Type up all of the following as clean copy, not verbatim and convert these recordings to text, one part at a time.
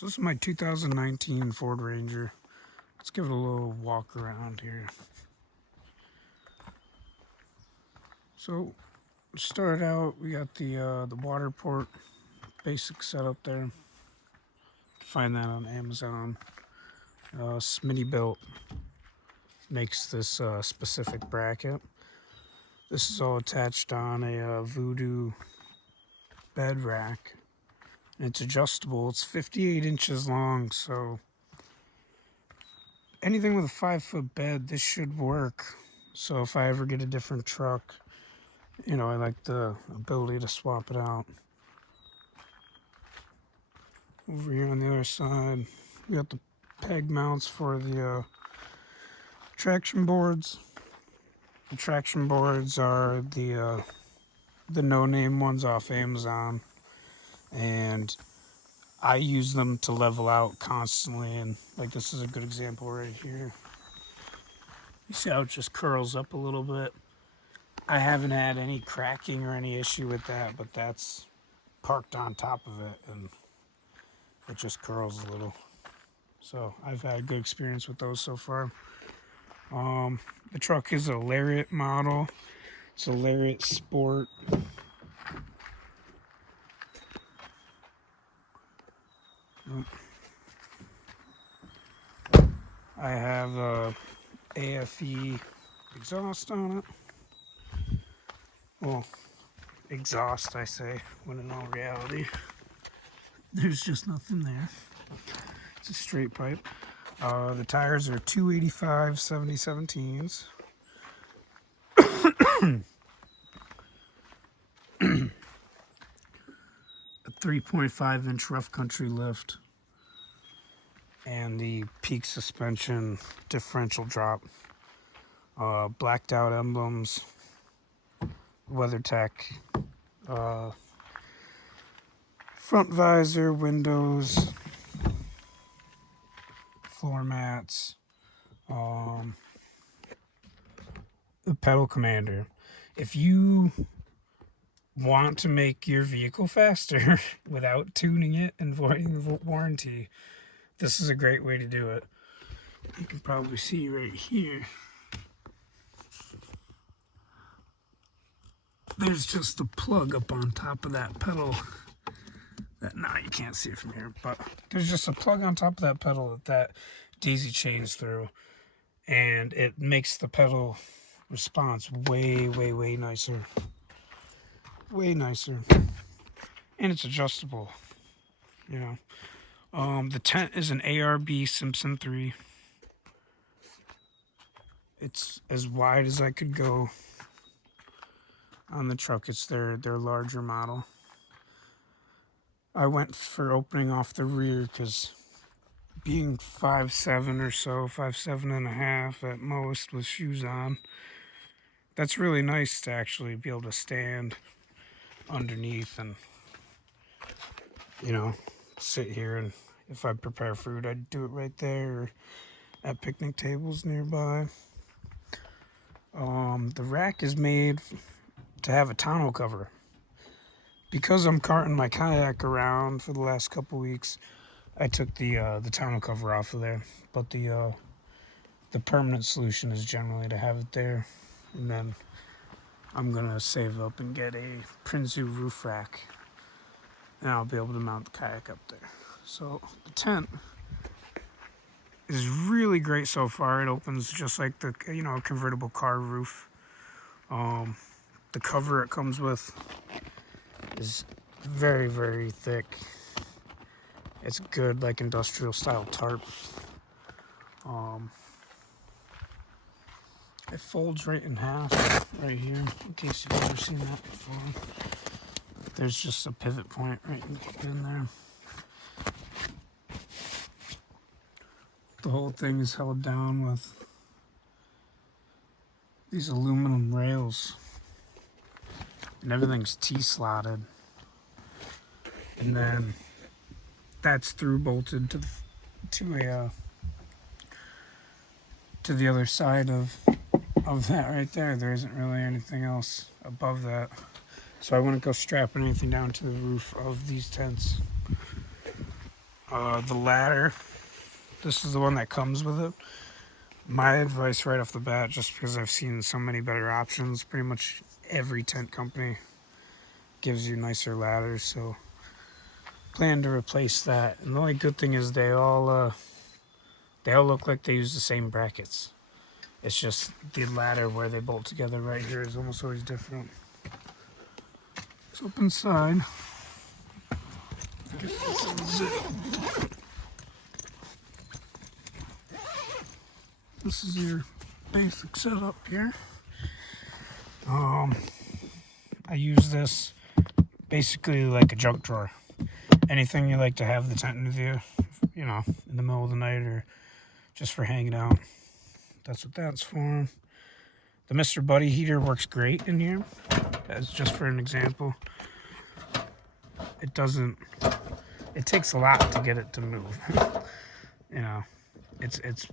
So this is my 2019 Ford Ranger. Let's give it a little walk around here. So start out, we got the water port basic setup there. Find that on Amazon. Smittybilt makes this specific bracket. This is all attached on a Voodoo bed rack. And it's adjustable. It's 58 inches long, so anything with a 5-foot bed, this should work. So if I ever get a different truck, I like the ability to swap it out. Over here on the other side, we got the peg mounts for the traction boards. The traction boards are the no-name ones off Amazon, and I use them to level out constantly. And like this is a good example right here. You see how it just curls up a little bit? I haven't had any cracking or any issue with that, but that's parked on top of it and it just curls a little. So I've had a good experience with those so far. The truck is a Lariat model. It's a Lariat Sport. I have a AFE exhaust on it. Well, exhaust I say, when in all reality there's just nothing there. It's a straight pipe. The tires are 285 7017s. A 3.5-inch rough country lift. And the Peak suspension differential drop. Blacked out emblems. WeatherTech. Front visor, windows, floor mats, the pedal commander. If you want to make your vehicle faster without tuning it and voiding the warranty, this is a great way to do it. You can probably see right here, there's just a plug up on top of that pedal. Nah, you can't see it from here, but there's just a plug on top of that pedal that daisy chains through, and it makes the pedal response way, way, way nicer. Way nicer. And it's adjustable, The tent is an ARB Simpson 3. It's as wide as I could go on the truck. It's their larger model. I went for opening off the rear because being 5'7" or so, 5'7.5" at most with shoes on, that's really nice to actually be able to stand underneath and, sit here. And if I prepare food, I'd do it right there or at picnic tables nearby. The rack is made to have a tonneau cover. Because I'm carting my kayak around for the last couple weeks, I took the tonneau cover off of there. But the permanent solution is generally to have it there. And then I'm gonna save up and get a Prinsu roof rack, and I'll be able to mount the kayak up there. So the tent is really great so far. It opens just like the convertible car roof. The cover it comes with is very, very thick. It's good, like industrial style tarp. It folds right in half right here, in case you've ever seen that before. There's just a pivot point right in there. The whole thing is held down with these aluminum rails, and everything's T-slotted. And then that's through bolted to the other side of that right there. There isn't really anything else above that. So I wouldn't go strapping anything down to the roof of these tents. The ladder, this is the one that comes with it. My advice right off the bat, just because I've seen so many better options, pretty much every tent company gives you nicer ladders, so plan to replace that. And the only good thing is they all look like they use the same brackets. It's just the ladder where they bolt together right here is almost always different. Let's open inside. Get this unzipped. This is your basic setup here. I use this basically like a junk drawer. Anything you like to have the tent with you, you know, in the middle of the night or just for hanging out. That's what that's for. The Mr. Buddy heater works great in here. That's just for an example. It takes a lot to get it to move. You know, it's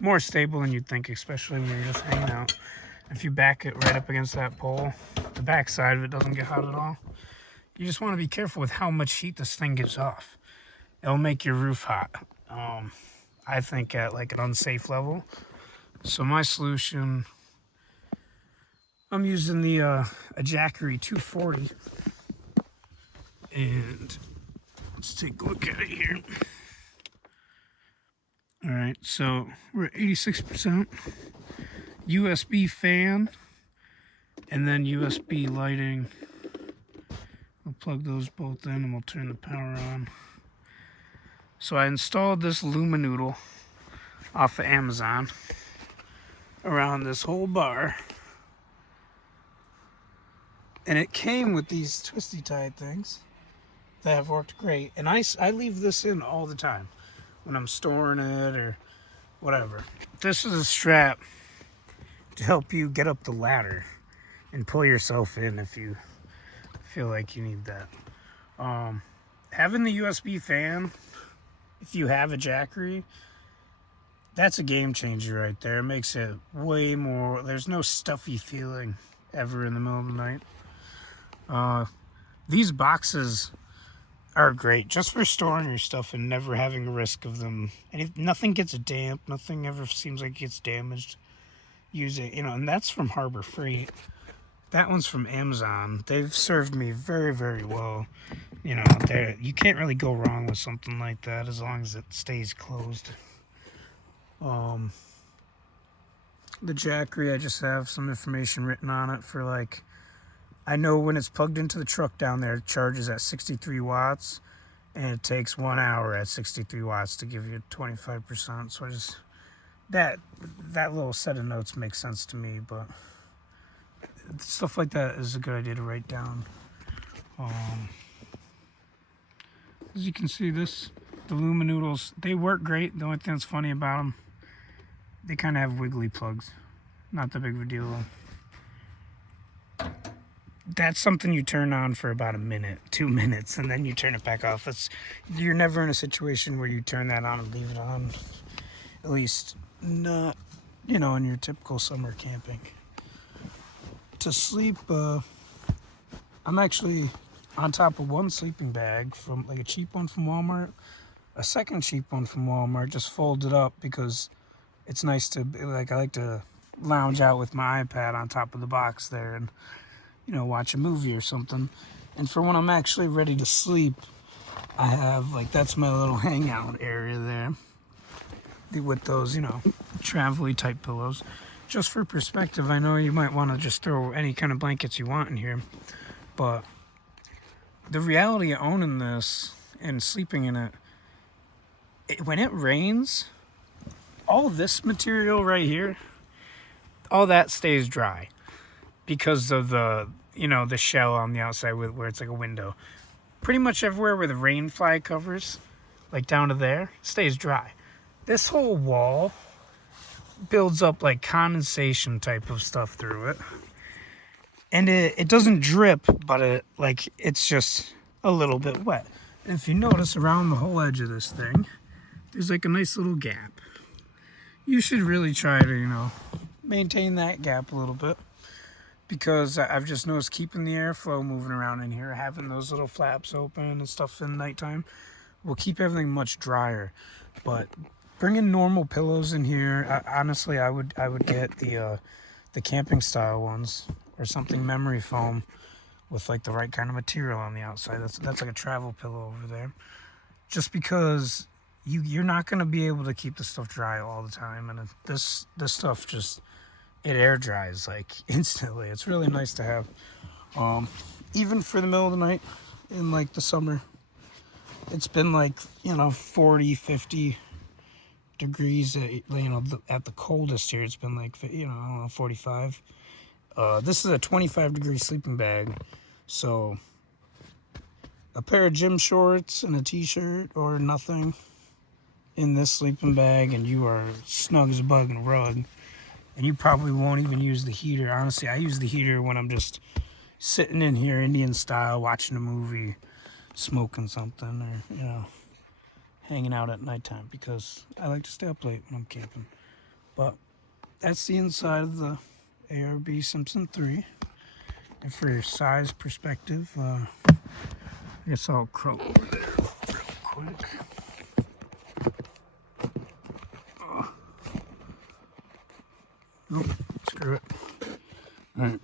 more stable than you'd think, especially when you're just hanging out. If you back it right up against that pole, the back side of it doesn't get hot at all. You just want to be careful with how much heat this thing gives off. It'll make your roof hot. I think at like an unsafe level. So my solution, I'm using the a Jackery 240. And let's take a look at it here. All right, so we're at 86%. USB fan, and then USB lighting. We'll plug those both in and we'll turn the power on. So I installed this Luminoodle off of Amazon around this whole bar. And it came with these twisty tie things that have worked great. And I leave this in all the time when I'm storing it or whatever. This is a strap to help you get up the ladder and pull yourself in if you feel like you need that. Having the USB fan, if you have a Jackery, that's a game changer right there. It makes it way more, there's no stuffy feeling ever in the middle of the night. These boxes are great just for storing your stuff and never having a risk of them. And if nothing gets damp, nothing ever seems like it gets damaged. Use it, you know, and that's from Harbor Freight. That one's from Amazon. They've served me very, very well. You know, you can't really go wrong with something like that as long as it stays closed. The Jackery, I just have some information written on it for like, I know when it's plugged into the truck down there, it charges at 63 watts, and it takes 1 hour at 63 watts to give you 25%. So I just, that little set of notes makes sense to me, but stuff like that is a good idea to write down. As you can see, the Luminoodles, they work great. The only thing that's funny about them, they kind of have wiggly plugs. Not that big of a deal. That's something you turn on for about a minute, 2 minutes, and then you turn it back off. You're never in a situation where you turn that on and leave it on. At least not, you know, in your typical summer camping. To sleep, I'm actually on top of one sleeping bag from like a cheap one from Walmart, a second cheap one from Walmart, just folded up because it's nice to, like, I like to lounge out with my iPad on top of the box there and, you know, watch a movie or something. And for when I'm actually ready to sleep, I have, like, that's my little hangout area there with those, you know, travel-y type pillows. Just for perspective, I know you might want to just throw any kind of blankets you want in here, but the reality of owning this and sleeping in it, when it rains, all this material right here, all that stays dry because of the, you know, the shell on the outside where it's like a window. Pretty much everywhere where the rain fly covers, like down to there, stays dry. This whole wall builds up like condensation type of stuff through it. And it doesn't drip, but it's just a little bit wet. And if you notice around the whole edge of this thing, there's like a nice little gap. You should really try to, you know, maintain that gap a little bit, because I've just noticed keeping the airflow moving around in here, having those little flaps open and stuff in the nighttime will keep everything much drier. But bringing normal pillows in here, honestly, I would get the camping style ones or something memory foam with like the right kind of material on the outside. That's like a travel pillow over there. Just because you're not gonna be able to keep the stuff dry all the time, and this stuff just it air dries like instantly. It's really nice to have, even for the middle of the night in like the summer. It's been like 40, 50 degrees at the coldest here. It's been like I don't know, 45. This is a 25-degree sleeping bag, so a pair of gym shorts and a t-shirt or nothing in this sleeping bag, and you are snug as a bug in a rug. And you probably won't even use the heater. Honestly, I use the heater when I'm just sitting in here Indian style watching a movie, smoking something, or hanging out at nighttime, because I like to stay up late when I'm camping. But that's the inside of the ARB Simpson 3. And for your size perspective, I guess I'll crawl over there real quick. Nope, screw it. Alright,